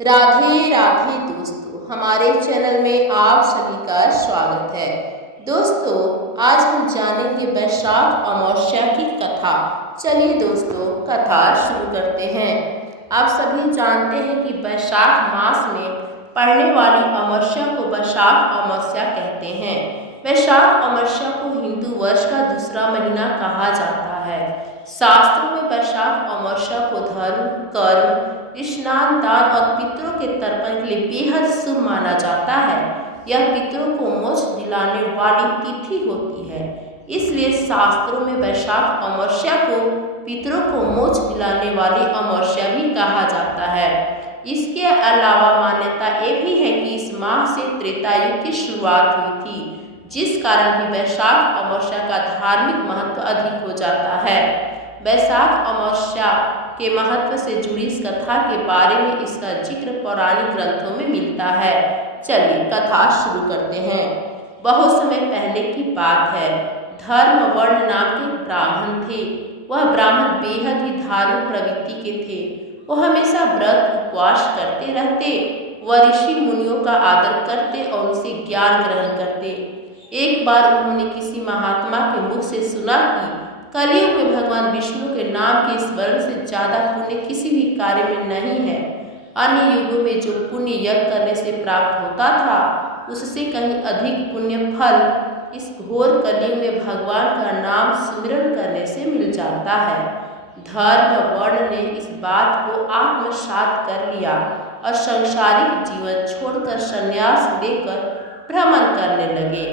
राधे राधे दोस्तों, हमारे चैनल में आप सभी का स्वागत है। दोस्तों, आज हम जानेंगे वैशाख अमावस्या की कथा। चलिए दोस्तों, कथा शुरू करते हैं। आप सभी जानते हैं कि वैशाख मास में पड़ने वाली अमावस्या को वैशाख अमावस्या कहते हैं। वैशाख अमावस्या को हिंदू वर्ष का दूसरा महीना कहा जाता है। शास्त्रों में वैशाख अमावस्या को धर्म, कर्म, स्नान, दान और पितरों के तर्पण के लिए बेहद शुभ माना जाता है। यह पितरों को मोक्ष दिलाने वाली तिथि होती है, इसलिए शास्त्रों में वैशाख अमावस्या को पितरों को मोक्ष दिलाने वाली अमावस्या भी कहा जाता है। इसके अलावा मान्यता ये भी है कि इस माह से त्रेता युग की शुरुआत हुई थी, जिस कारण भी वैशाख अमावस्या का धार्मिक महत्व अधिक हो जाता है। वैशाख अमावस्या के महत्व से जुड़ी इस कथा के बारे में इसका जिक्र पौराणिक ग्रंथों में मिलता है। चलिए कथा शुरू करते हैं। बहुत समय पहले की बात है। धर्मवर्ण नाम के ब्राह्मण थे। वह ब्राह्मण बेहद ही धार्मिक प्रवृत्ति के थे। वह हमेशा व्रत उपवास करते रहते। वह ऋषि मुनियों का आदर करते और उनसे ज्ञान ग्रहण करते। एक बार उन्होंने किसी महात्मा के मुख से सुना कि कलयुग में भगवान विष्णु के नाम के स्मरण से ज़्यादा पुण्य किसी भी कार्य में नहीं है। अन्य युगों में जो पुण्य यज्ञ करने से प्राप्त होता था, उससे कहीं अधिक पुण्य फल इस घोर कलयुग में भगवान का नाम स्मरण करने से मिल जाता है। धर्म वर्ण ने इस बात को आत्मसात कर लिया और सांसारिक जीवन छोड़कर संन्यास लेकर भ्रमण करने लगे।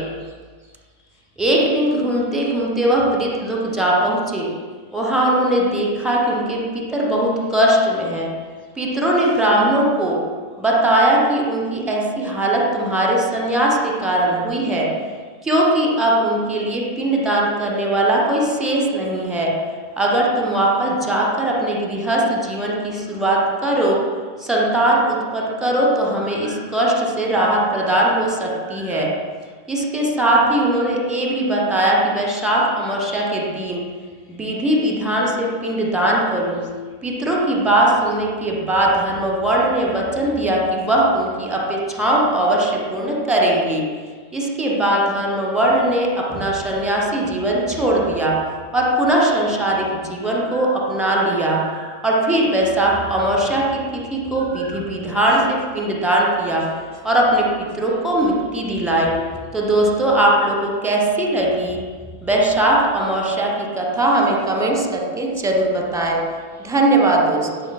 एक दिन घूमते घूमते वह प्रेत लोक जा पहुँचे। वहाँ उन्होंने देखा कि उनके पितर बहुत कष्ट में हैं। पितरों ने ब्राह्मणों को बताया कि उनकी ऐसी हालत तुम्हारे संन्यास के कारण हुई है, क्योंकि अब उनके लिए पिंडदान करने वाला कोई शेष नहीं है। अगर तुम वापस जाकर अपने गृहस्थ जीवन की शुरुआत करो, संतान उत्पन्न करो, तो हमें इस कष्ट से राहत प्रदान हो सकती है। इसके साथ ही उन्होंने ये भी बताया कि वैशाख अमावस्या के दिन विधि विधान से पिंडदान करो। पितरों की बात सुनने के बाद धर्मवर्ण ने वचन दिया कि वह उनकी अपेक्षाओं को अवश्य पूर्ण करेंगे। इसके बाद धर्मवर्ण ने अपना सन्यासी जीवन छोड़ दिया और पुनः संसारिक जीवन को अपना लिया और फिर वैशाख अमावस्या की तिथि को विधि विधान से पिंडदान किया और अपने पितरों को मुक्ति दिलाई। तो दोस्तों, आप लोगों को कैसी लगी वैशाख अमावस्या की कथा, हमें कमेंट्स करके जरूर बताएं। धन्यवाद दोस्तों।